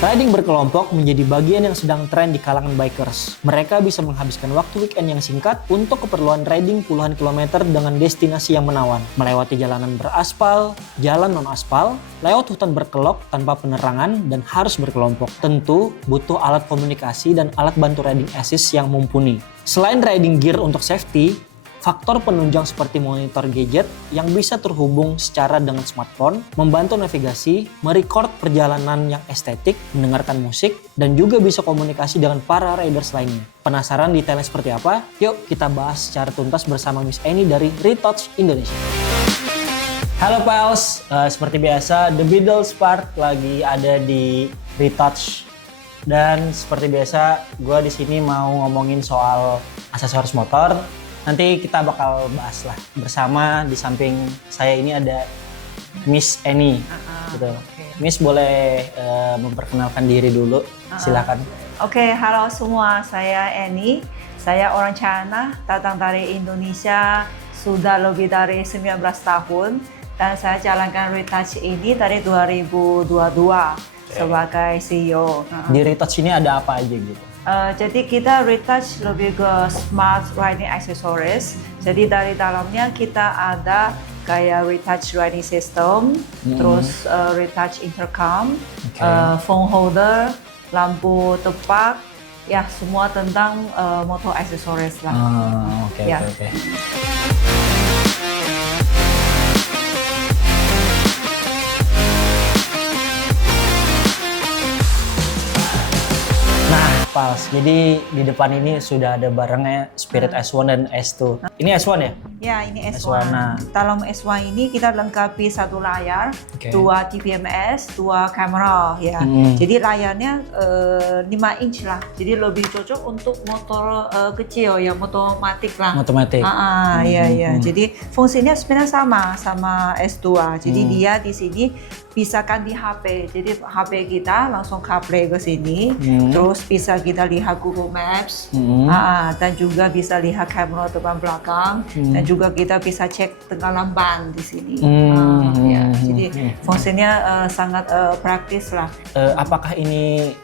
Riding berkelompok menjadi bagian yang sedang tren di kalangan bikers. Mereka bisa menghabiskan waktu weekend yang singkat untuk keperluan riding puluhan kilometer dengan destinasi yang menawan. Melewati jalanan beraspal, jalan non-aspal, lewat hutan berkelok tanpa penerangan dan harus berkelompok. Tentu butuh alat komunikasi dan alat bantu riding assist yang mumpuni. Selain riding gear untuk safety, faktor penunjang seperti monitor gadget yang bisa terhubung secara dengan smartphone, membantu navigasi, merecord perjalanan yang estetik, mendengarkan musik, dan juga bisa komunikasi dengan para riders lainnya. Penasaran detailnya seperti apa? Yuk kita bahas secara tuntas bersama Miss Eni dari Retouch Indonesia. Halo pals, seperti biasa The Beatles Part lagi ada di Retouch. Dan seperti biasa, gue di sini mau ngomongin soal aksesoris motor. Nanti kita bakal bahas lah bersama. Di samping saya ini ada Miss Eni, gitu. Okay. Miss boleh memperkenalkan diri dulu, silakan. Oke, halo semua, saya Eni. Saya orang China, datang dari Indonesia sudah lebih dari 19 tahun. Dan saya jalankan Retouch ini dari 2022 sebagai CEO. Di Retouch ini ada apa aja gitu? Jadi kita Retouch lebih ke smart riding accessories. Jadi dari dalamnya kita ada kayak Retouch riding system, terus Retouch intercom, phone holder, lampu tepak, ya semua tentang motor accessories lah. Oke. Pals. Jadi di depan ini sudah ada barangnya Spirit S1 dan S2. Ini S1 ya? Ya, ini S1. S1. Nah. Dalam S1 ini kita lengkapi satu layar, 2 TPMS, 2 kamera ya. Jadi layarnya 5 inch lah. Jadi lebih cocok untuk motor kecil ya, motor matic lah. Otomatis. Iya. Jadi fungsinya sebenarnya sama S2. Jadi dia di sini bisakan di HP. Jadi HP kita langsung CarPlay ke sini. Terus bisa kita lihat Google Maps. Dan juga bisa lihat kamera depan belakang. Dan juga kita bisa cek tenggelam ban di sini. Jadi fungsinya sangat praktis lah. Apakah ini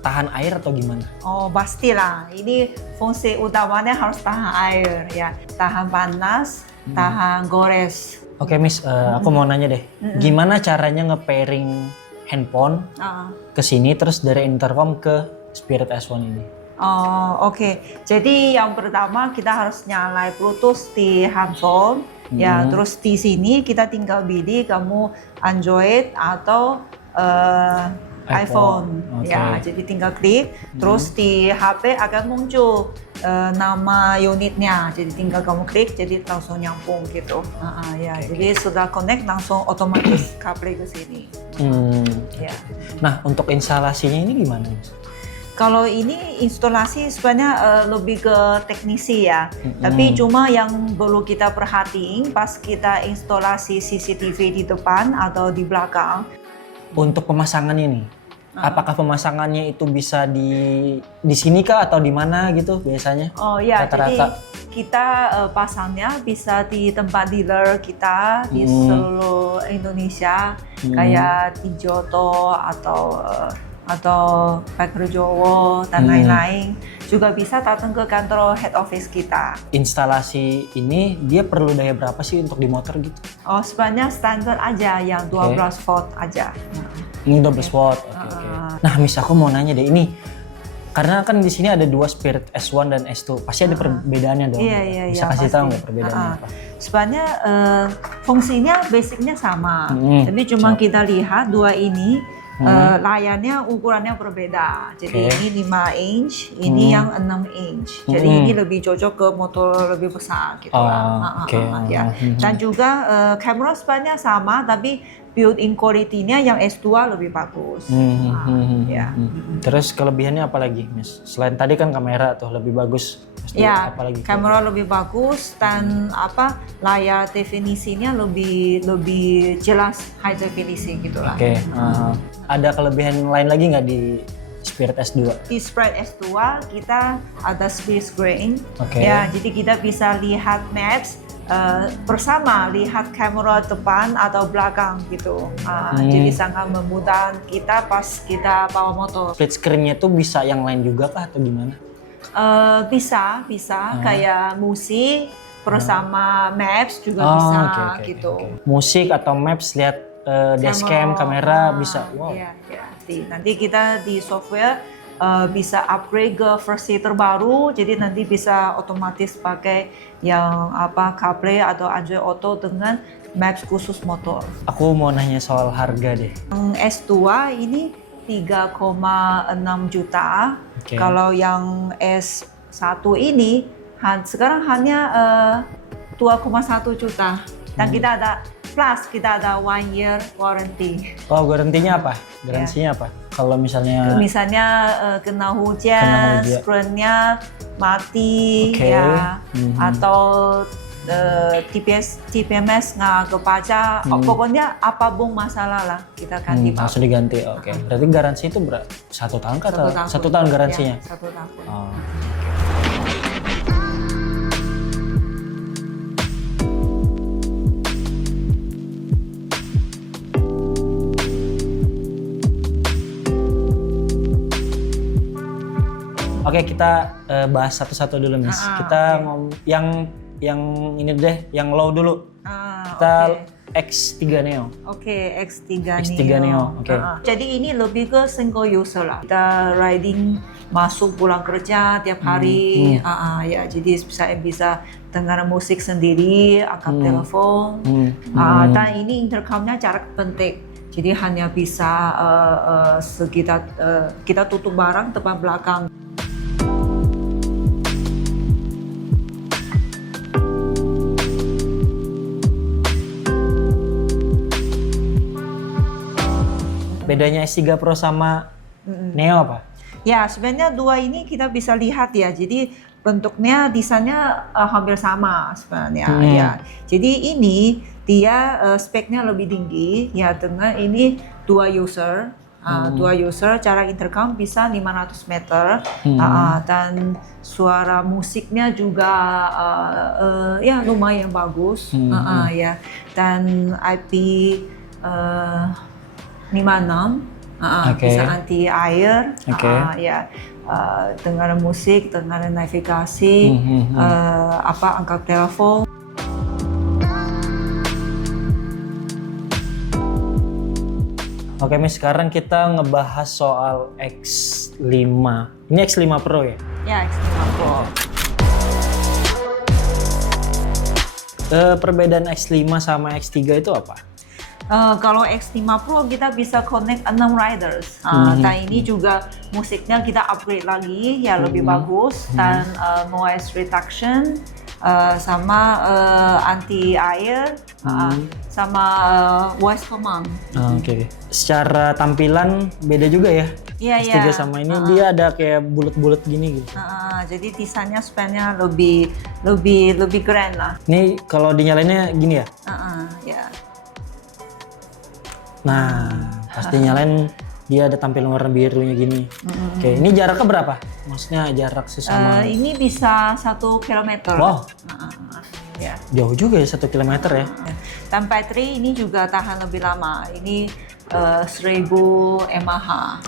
tahan air atau gimana? Oh, pastilah. Ini fungsi utamanya harus tahan air ya. Tahan panas, tahan gores. Oke, Miss, aku mau nanya deh. Gimana caranya nge-pairing handphone ke sini terus dari intercom ke Spirit S1 ini? Oh, oke. Jadi yang pertama kita harus nyalain Bluetooth di handphone. Ya, terus di sini kita tinggal pilih kamu Android atau iPhone. Ya, jadi tinggal klik. Terus di HP akan muncul nama unitnya. Jadi tinggal kamu klik, jadi langsung nyambung gitu. Jadi sudah connect langsung otomatis CarPlay ke sini. Ya. Nah, untuk instalasinya ini gimana? Kalau ini instalasi sebenarnya lebih ke teknisi ya. Tapi cuma yang perlu kita perhatiin pas kita instalasi CCTV di depan atau di belakang. Untuk pemasangan ini, apakah pemasangannya itu bisa di sini kah atau di mana gitu biasanya? Oh ya, rata-rata. jadi kita pasangnya bisa di tempat dealer kita di seluruh Indonesia, kayak di Johto atau Factory Jowo dan lain-lain. Juga bisa datang ke kantor head office kita. Instalasi ini dia perlu daya berapa sih untuk di motor gitu? Oh, sebenarnya standar aja yang 12 volt aja. Ini 12 watt. Oke. Nah, Miss, aku mau nanya deh ini. Karena kan di sini ada 2 Spirit S1 dan S2. Pasti ada perbedaannya dong. Iya, bisa kasih tahu nggak perbedaannya apa? Sebenarnya fungsinya basicnya sama. Tapi cuma kita lihat dua ini layarnya ukurannya berbeda. Jadi ini 5 inch, ini yang 6 inch. Jadi ini lebih cocok ke motor lebih besar gitu lah. Ya. Dan juga kamera sebenarnya sama, tapi built-in quality-nya yang S2 lebih bagus. Ya. Terus kelebihannya apa lagi, Miss? Selain tadi kan kamera tuh lebih bagus. Ya, kamera lebih bagus dan layar definisinya lebih jelas, high definition gitu lah. Ada kelebihan lain lagi nggak di Spirit S2? Di Spirit S2 kita ada split screen. Ya, jadi kita bisa lihat maps bersama lihat kamera depan atau belakang gitu. Jadi sangat memudahkan kita pas kita bawa motor. Split screen-nya tuh bisa yang lain juga kah atau gimana? Bisa kayak musik bersama maps juga bisa gitu. Musik atau maps lihat dashcam, kamera bisa. Wow. Ya. Nanti kita di software bisa upgrade ke versi terbaru, jadi nanti bisa otomatis pakai yang CarPlay atau Android Auto dengan maps khusus motor. Aku mau nanya soal harga deh. Yang S2 ini 3,6 juta. Kalau yang S1 ini sekarang hanya 2,1 juta. Dan kita ada plus, kita ada 1 year warranty. Oh, garansinya apa? Garansinya apa? Kalau misalnya kena hujan, screen-nya mati atau TPMS nggak kebaca, pokoknya apapun masalah lah kita ganti. Harus diganti. Berarti garansi itu 1 tahun atau 1 tahun garansinya? Ya, 1 tahun. Oke, kita bahas satu-satu dulu, Miss. Kita yang ini deh, yang low dulu. Kita X3 Neo. X3 Neo. Jadi ini lebih ke single user lah. Kita riding masuk pulang kerja tiap hari. Jadi bisa dengar musik sendiri, angkat telepon. Dan ini intercomnya jarak penting. Jadi hanya bisa sekitar kita tutup barang depan belakang. Bedanya S3 Pro sama Neo apa? Ya, sebenarnya dua ini kita bisa lihat ya. Jadi bentuknya, desainnya hampir sama sebenarnya. Ya. Jadi ini dia speknya lebih tinggi. Ya, dengan ini dua user. Dua user, jarak intercom bisa 500 meter. Dan suara musiknya juga ya lumayan bagus. Ya. Dan IP 56 bisa anti air, ya dengar musik, dengar navigasi, angkat telepon. Oke, Miss, sekarang kita ngebahas soal X5. Ini X5 Pro ya? Ya, X5 Pro. Perbedaan X5 sama X3 itu apa? Kalau X5 Pro kita bisa connect 6 riders. Dan ini juga musiknya kita upgrade lagi, ya lebih bagus. Dan noise reduction, sama anti air, sama voice command. Secara tampilan beda juga ya? Iya. S3 sama ini dia ada kayak bulat-bulat gini gitu. Jadi desainnya sebenarnya lebih keren lah. Ini kalau dinyalainnya gini ya? Ya. Nah, pas dinyalain dia ada tampilan warna birunya gini. Oke, ini jaraknya berapa? Maksudnya jarak sesama? Ini bisa 1 kilometer. Wow. Ya. Jauh juga ya 1 kilometer ya. Dan baterai ini juga tahan lebih lama. Ini 1000 mAh.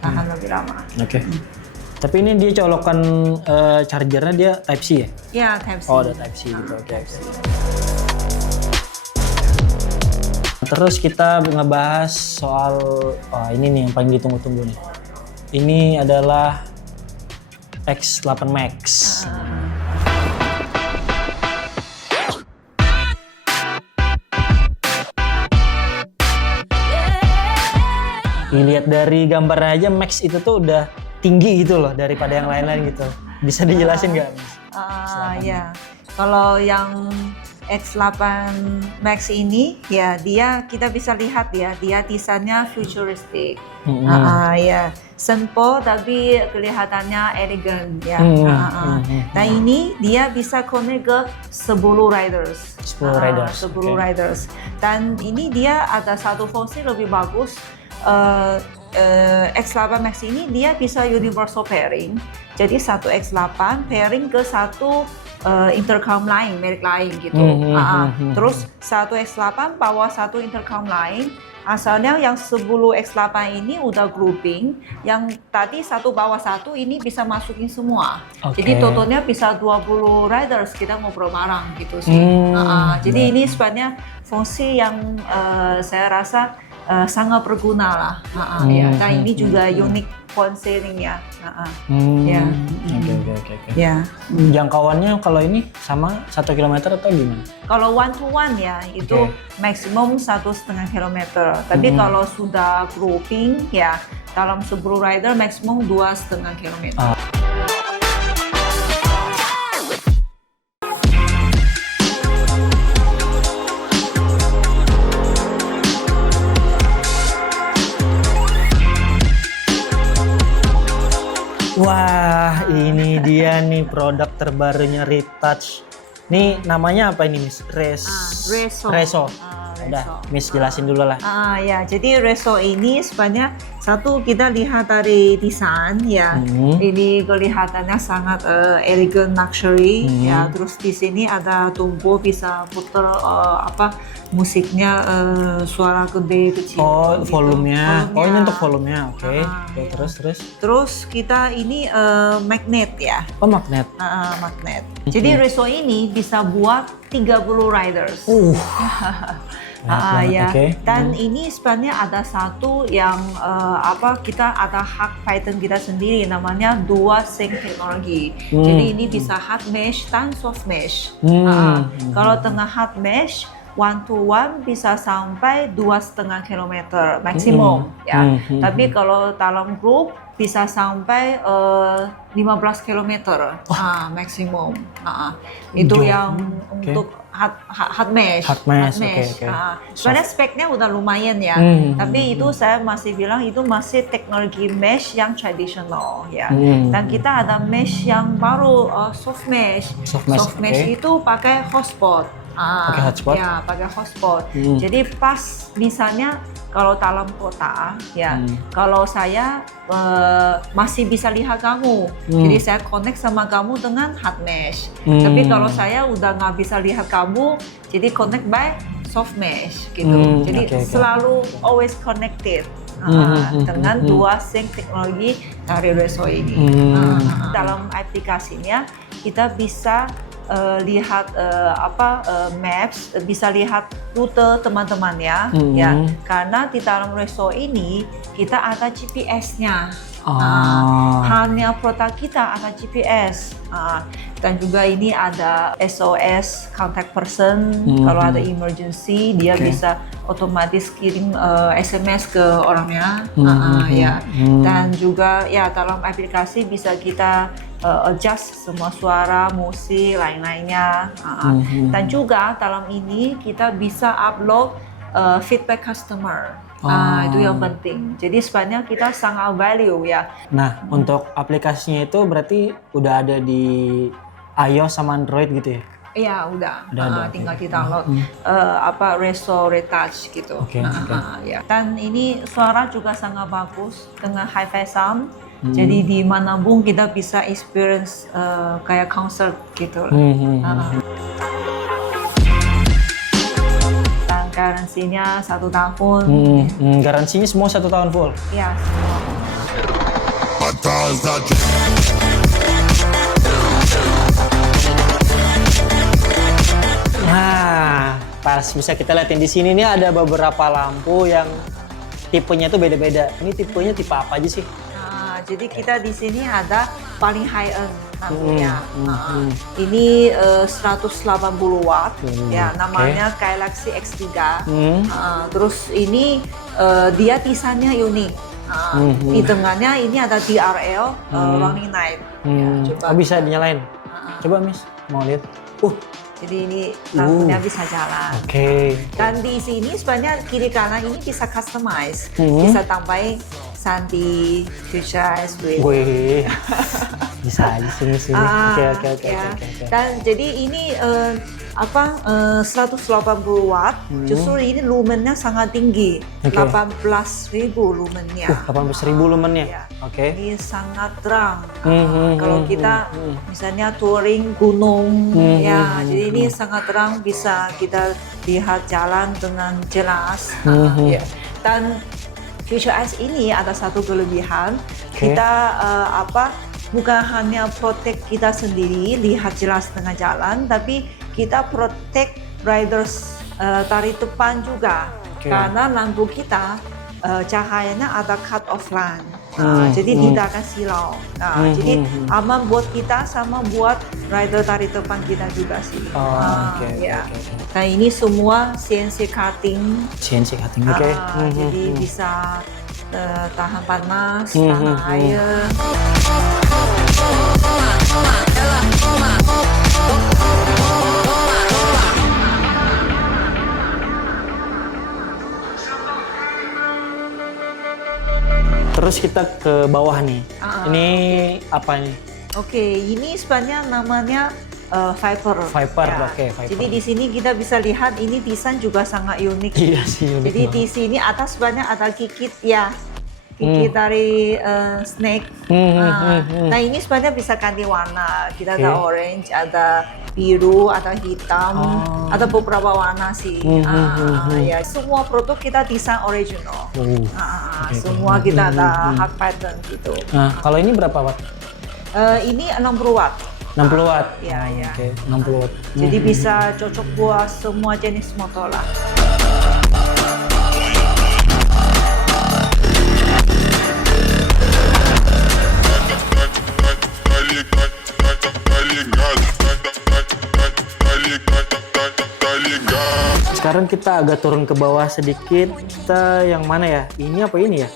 Tahan lebih lama. Tapi ini dia colokan chargernya dia Type C ya? Ya, Type C. Oh, ada Type C gitu. Terus kita ngebahas soal ini nih yang paling ditunggu-tunggu nih. Ini adalah X8 Max. Dilihat dari gambarnya aja Max itu tuh udah tinggi gitu loh daripada yang lain-lain gitu. Bisa dijelasin nggak? Ya, kalau yang X8 Max ini ya kita bisa lihat ya, dia desainnya futuristik. Ya, simple tapi kelihatannya elegan ya. Nah, ini dia bisa connect ke 10 riders. 10 riders. 10 riders. Dan ini dia ada satu fungsi lebih bagus. X8 Max ini dia bisa universal pairing. Jadi satu X8 pairing ke satu intercom lain, merek lain gitu. Terus satu X8 bawa satu intercom lain. Asalnya yang 10 X8 ini udah grouping, yang tadi satu bawah satu ini bisa masukin semua. Jadi totalnya bisa 20 riders kita ngobrol bareng gitu sih. Jadi ini sebenarnya fungsi yang saya rasa sangat berguna lah. Ya. Dan ini juga unik point sharing-nya. Ya. Oke. Ya. Jangkauannya kalau ini sama 1 km atau gimana? Kalau one to one ya itu maksimum 1,5 km. Tapi kalau sudah grouping ya dalam 10 rider maksimum 2,5 km. Wah, ini dia nih produk terbarunya Retouch. Nih namanya apa ini, Miss? Reso. Udah, Miss jelasin dulu lah. Ya, jadi Reso ini sebenarnya satu kita lihat dari desain ya. Ini kelihatannya sangat elegant luxury ya. Terus di sini ada tumpu bisa putar musiknya suara gede kecil. Oh, gitu. volumenya. Oh, ini untuk volumenya. Oke. Terus. Terus kita ini magnet ya. Oh, magnet. Magnet. Jadi Reso ini bisa buat 30 riders. Ya. Dan ini sebenarnya ada satu yang kita ada hard pattern kita sendiri namanya dual sync teknologi. Jadi ini bisa hard mesh dan soft mesh. Kalau tengah hard mesh one to one bisa sampai 2,5 km maksimum ya. Tapi kalau dalam grup bisa sampai 15 km maksimum. Itu yang untuk hard mesh. Sebenarnya speknya udah lumayan ya. Tapi itu saya masih bilang itu masih teknologi mesh yang tradisional ya. Dan kita ada mesh yang baru soft mesh. Soft mesh itu pakai hotspot. Pakai hotspot? Ya, pakai hotspot. Jadi pas misalnya kalau dalam kota ya, kalau saya masih bisa lihat kamu, jadi saya connect sama kamu dengan hard mesh. Tapi kalau saya udah nggak bisa lihat kamu, jadi connect by soft mesh gitu. Jadi selalu always connected. Dengan dua sync teknologi dari Reso ini. Dalam aplikasinya kita bisa lihat maps, bisa lihat rute teman-teman ya. Karena di dalam Reso ini kita ada GPS-nya. Hanya produk kita ada GPS. Dan juga ini ada SOS contact person. Kalau ada emergency dia bisa otomatis kirim SMS ke orangnya. Dan juga ya dalam aplikasi bisa kita adjust semua suara, musik, lain-lainnya. Dan juga dalam ini kita bisa upload feedback customer. Itu yang penting. Jadi sebenarnya kita sangat value ya. Nah, untuk aplikasinya itu berarti udah ada di iOS sama Android gitu ya? Iya, udah tinggal di download Reso Retouch gitu. Ya. Dan ini suara juga sangat bagus dengan hi-fi sound. Jadi di manapun kita bisa experience kayak concert gitu. Dan garansinya 1 tahun. Garansinya semua 1 tahun full? Iya, semua. Nah, pas bisa kita lihatin di sini nih ada beberapa lampu yang tipenya tuh beda-beda. Ini tipenya tipe apa aja sih? Jadi kita di sini ada paling high end lampunya. Ini 180 watt, ya namanya Galaxy X3. Terus ini dia desainnya unik. Di tengahnya ini ada DRL running night. Coba. Bisa dinyalain? Coba Miss, mau lihat. Jadi ini lampunya bisa jalan. Dan di sini sebenarnya kiri kanan ini bisa customize, bisa tambahin Santi, Future Spirit. Bisa aja sini. Oke. Dan jadi ini 180 watt. Justru ini lumennya sangat tinggi, 18.000 lumennya. 18.000 lumennya. Ya. Oke. Ini sangat terang. Kalau kita misalnya touring gunung, ya, jadi ini sangat terang, bisa kita lihat jalan dengan jelas. Ya. Dan Future Eyes ini ada satu kelebihan, kita bukan hanya protect kita sendiri, lihat jelas tengah jalan, tapi kita protect riders dari depan juga, karena lampu kita cahayanya ada cut off line, jadi tidak akan silau. Jadi aman buat kita sama buat rider dari depan kita juga sih. Nah ini semua CNC cutting. CNC cutting, jadi bisa tahan panas, tahan air. Terus kita ke bawah nih. Ini apa nih? Ini sebenarnya namanya Viper. Viper. Jadi di sini kita bisa lihat ini desain juga sangat unik. Iya sih, unik. Jadi di sini atas sebenarnya ada gigit ya. Gigit dari snake. Nah ini sebenarnya bisa ganti warna. Kita ada orange, ada biru, ada hitam, ada beberapa warna sih. Ya, semua produk kita desain original. Semua kita ada hard pattern gitu. Kalau ini berapa watt? Ini 60 watt. 60 watt. Ya. 60 watt. Jadi bisa cocok buat semua jenis motor lah. Sekarang kita agak turun ke bawah sedikit. Kita yang mana ya? Ini apa ini ya?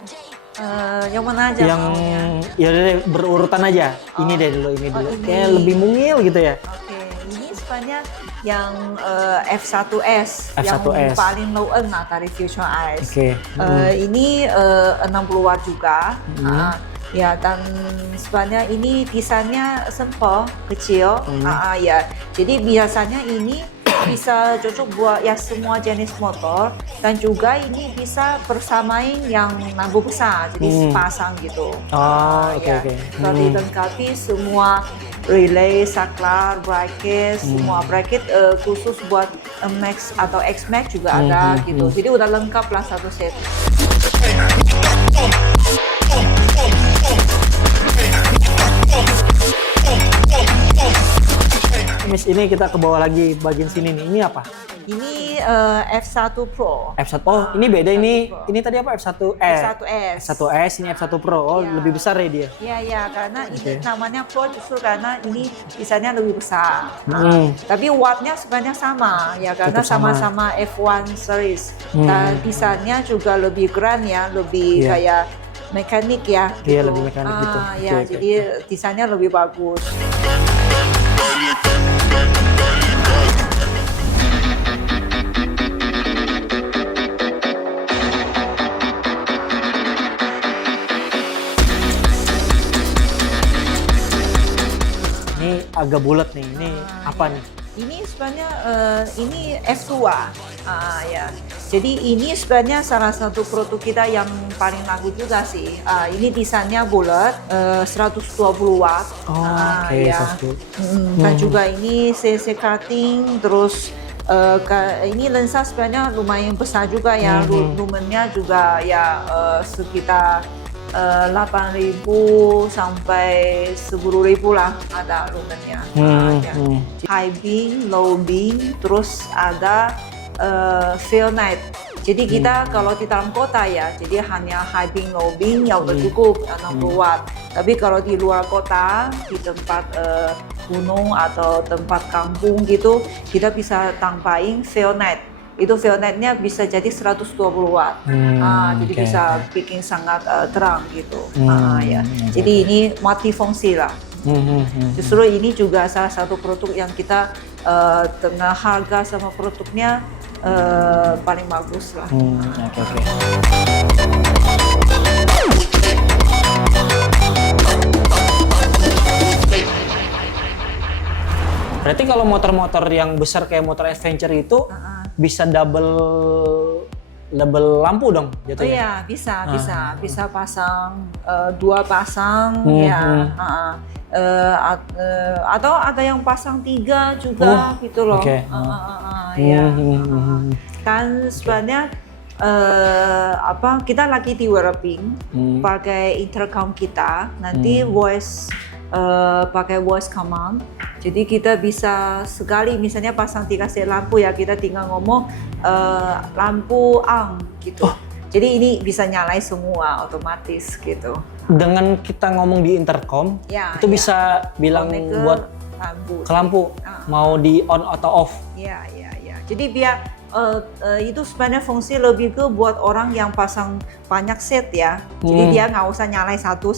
Yang mana aja? Yang ya deh, berurutan aja. Ini deh dulu, ini dulu. Kayak lebih mungil gitu ya. Ini sebenarnya yang F1S, yang paling low end dari Future Eyes. Ini 60 watt juga. Ya, dan sebenarnya ini desainnya simple, kecil. Ya. Jadi biasanya ini bisa cocok buat ya semua jenis motor, dan juga ini bisa bersamain yang lampu besar, jadi sepasang gitu. Kita dilengkapi semua relay, saklar, bracket, semua bracket khusus buat Max atau X Max juga ada gitu. Jadi udah lengkap lah satu set. Miss, ini kita ke bawah lagi bagian sini nih. Ini apa? Ini F1 Pro. F1. Oh, ini beda ini. Ini tadi apa? F1S. F1S. F1S, ini F1 Pro. Oh, lebih besar ya dia. Iya, karena ini namanya Pro justru karena ini desainnya lebih besar. Tapi wattnya sebenarnya sama ya, karena sama-sama F1 series. Dan desainnya juga lebih grand ya, lebih kayak mekanik ya. Iya, lebih mekanik gitu. Jadi desainnya lebih bagus. Ini agak bulat nih. Ini apa nih? Ini sebenarnya ini F2. Ya. Jadi ini sebenarnya salah satu produk kita yang paling laku juga sih. Ini desainnya bulat, 120 watt. Ya. Dan juga ini CNC cutting, terus ini lensa sebenarnya lumayan besar juga ya. Lumennya juga ya sekitar 8.000 sampai 10.000 lah ada lumennya. High beam, low beam, terus ada field night. Jadi kita kalau di dalam kota ya, jadi hanya high beam, low beam ya udah cukup 60 watt. Tapi kalau di luar kota, di tempat gunung atau tempat kampung gitu, kita bisa tambahin field night. Itu field night-nya bisa jadi 120 watt. Jadi bisa bikin sangat terang gitu. Ya. Jadi ini multifungsi lah. Justru ini juga salah satu produk yang kita dengan harga sama produknya paling bagus lah. Berarti kalau motor-motor yang besar kayak motor adventure itu bisa double lampu dong Oh jatuhnya? iya, bisa pasang 2 pasang ya. Atau ada yang pasang 3 juga gitu loh. Oke. Ya. Kan sebenarnya kita lagi developing pakai intercom kita, nanti pakai voice command. Jadi kita bisa sekali misalnya pasang 3 set lampu ya, kita tinggal ngomong lampu on gitu. Jadi ini bisa nyalain semua otomatis gitu. Dengan kita ngomong di intercom, itu bisa bilang buat ke lampu mau di on atau off. Ya. Jadi biar itu sebenarnya fungsi lebih ke buat orang yang pasang banyak set ya. Jadi dia nggak usah nyalain satu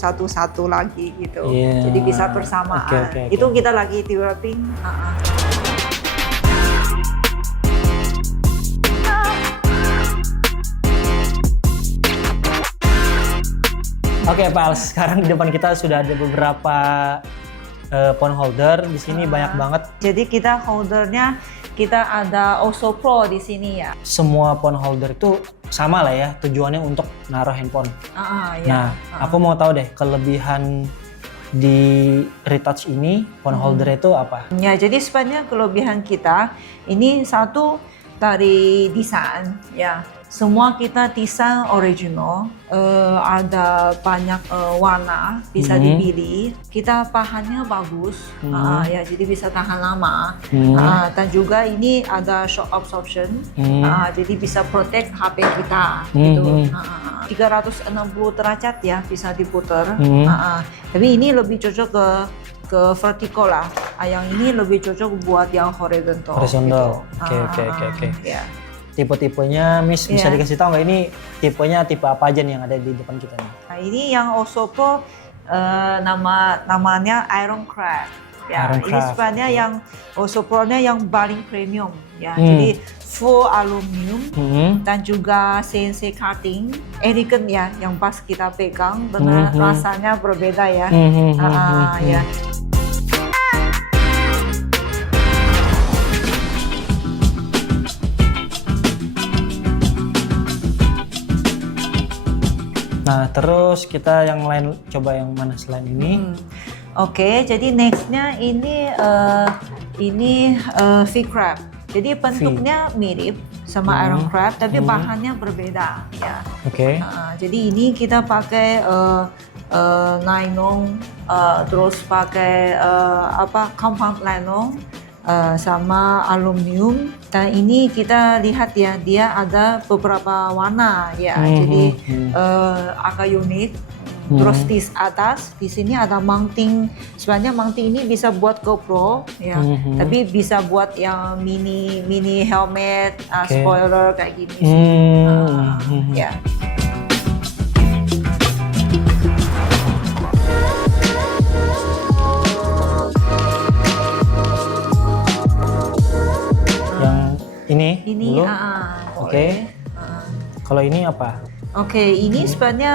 lagi gitu. Jadi bisa bersamaan. Okay. Itu kita lagi developing. Oke, Pak Als, sekarang di depan kita sudah ada beberapa phone holder. Di sini banyak banget. Jadi kita holdernya kita ada Oso Pro di sini ya. Semua phone holder itu sama lah ya, tujuannya untuk naruh handphone. Nah, aku mau tahu deh kelebihan di Retouch ini phone holder itu apa? Ya, jadi sebenarnya kelebihan kita ini satu dari desain ya. Semua kita desain original, ada banyak warna bisa dipilih. Kita bahannya bagus, ya jadi bisa tahan lama. Dan juga ini ada shock absorption, jadi bisa protect HP kita. Gitu. 360 derajat ya bisa diputar. Tapi ini lebih cocok ke vertical lah. Yang ini lebih cocok buat yang horizontal. Horizontal. Gitu. Oke. Ya. Tipe-tipenya, Miss bisa dikasih tahu nggak ini tipenya tipe apa aja nih yang ada di depan kita nih? Nah, ini yang Oso Pro namanya Iron Craft. Ya, Iron ini Craft. sebenarnya yang Oso Pro-nya yang paling premium ya. Jadi full aluminium dan juga CNC cutting, elegant ya, yang pas kita pegang dengan rasanya berbeda ya. Ya. Nah, terus kita yang lain coba yang mana selain ini? Oke, jadi nextnya ini V-Craft. Jadi bentuknya mirip sama Iron Craft, tapi bahannya berbeda ya. Oke. Jadi ini kita pakai nylon, terus pakai compound nylon sama aluminium. Dan ini kita lihat ya, dia ada beberapa warna ya. Jadi agak unik. Terus di atas, di sini ada mounting. Sebenarnya mounting ini bisa buat GoPro, ya. Tapi bisa buat yang mini helmet, spoiler kayak gini. Ya. Yang ini dulu. Oke. Kalau ini apa? Oke, ini sebenarnya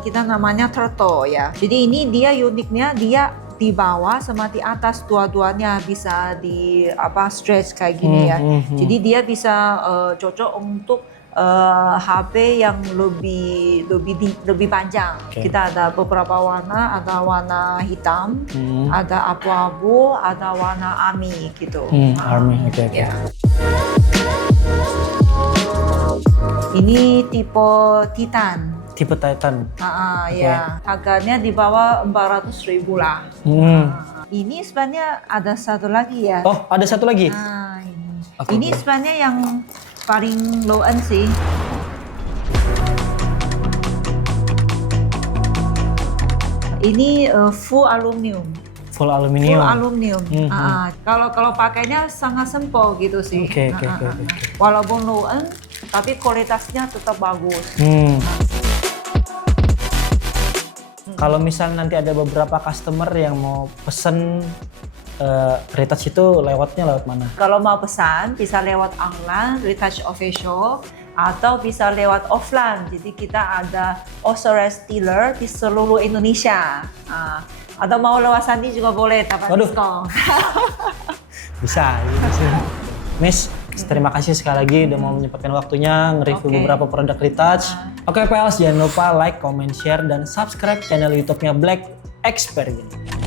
kita namanya turtle ya. Jadi ini dia uniknya, dia di bawah sama di atas dua-duanya bisa di stretch kayak gini ya. Jadi dia bisa cocok untuk HP yang lebih panjang. Kita ada beberapa warna, ada warna hitam, ada abu-abu, ada warna army gitu. Army, oke. Ya. Ini tipe Titan. Tipe Titan. Ya. Harganya di bawah 400.000 lah. Ini sebenarnya ada satu lagi ya. Oh, ada satu lagi? Ini sebenarnya yang paling low end sih. Ini full aluminium. Full aluminium. Full aluminium. Kalau pakainya sangat simple gitu sih. Oke. Walaupun low end, tapi kualitasnya tetap bagus. Kalau misalnya nanti ada beberapa customer yang mau pesen Retouch itu lewat mana? Kalau mau pesan bisa lewat online, Retouch Official, atau bisa lewat offline. Jadi kita ada authorized dealer di seluruh Indonesia. Atau mau lewat Sandi juga boleh, dapat diskon. Bisa. Miss, terima kasih sekali lagi udah mau menyempatkan waktunya nge-review beberapa produk Retouch. Oke, Pals, jangan lupa like, comment, share, dan subscribe channel YouTube-nya Black Experience.